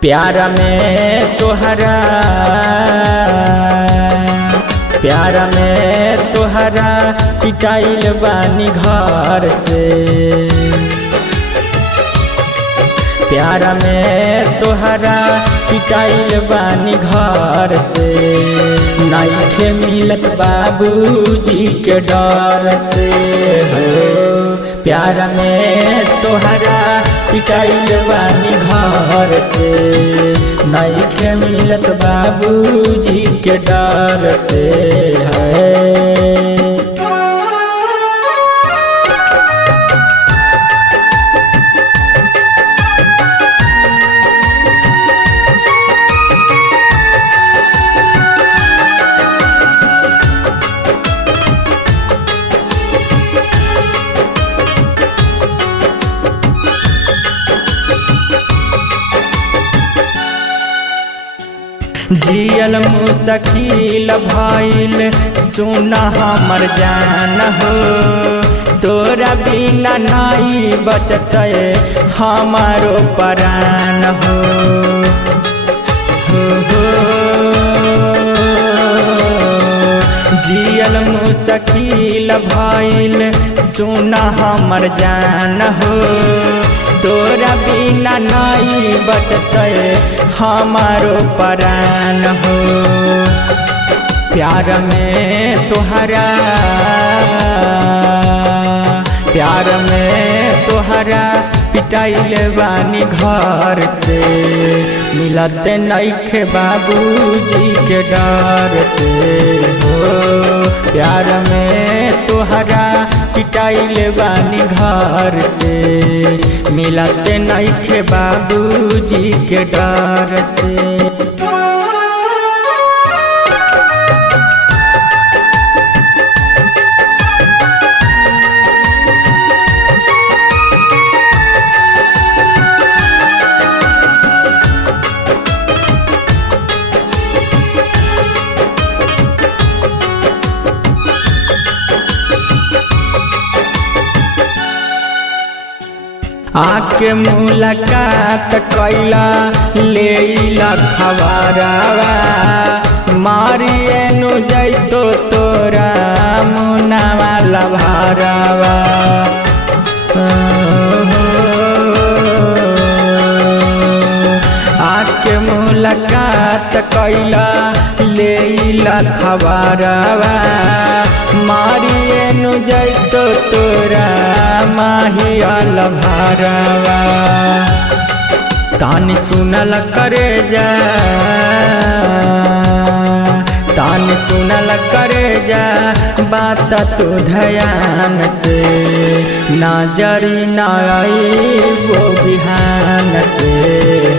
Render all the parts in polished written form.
प्यार में तोहरा पिटाइल बानी घर से। प्यार में तोहरा पिटाइल बानी घर से। नइखे मिलत बाबूजी के डर से हो। प्यार में तोहरा पिटाइल बानी घर से। नइखे मिलत बाबूजी के डर से है। जियल मुश्किल भइल सुना हमर जान हो। तोरा बिना नहीं बचते हमारो प्राण हो। जियल मुश्किल भइल सुना हमर जान हो। तोरा बिना नहीं बचते हमारो प्राण हो। प्यार में तोहरा पिटाइल बानी घर से। मिलत नइखे बाबूजी के डर से हो। प्यार में तोहरा पिटाइल बानी घर से। मिलत नइखे बाबूजी के डर से। आके मुलाकात कैला लेला खबरवा। मारिए नु जैतो तोरा मुनावा लभरवा। आके मुलाकात कैला लेला खबरवा। मारिए नु जैतो तोरा माहिया लभरवा। तानी सुनल करे जा, तानी सुनल करे जा बात तू ध्यान से। ना जरी ना आई वो बिहान से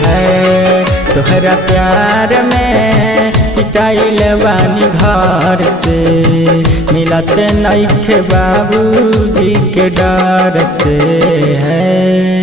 है। तोहरा प्यार में पिटाइल बानी घर से। मिलत नइखे बाबूजी के डर से है।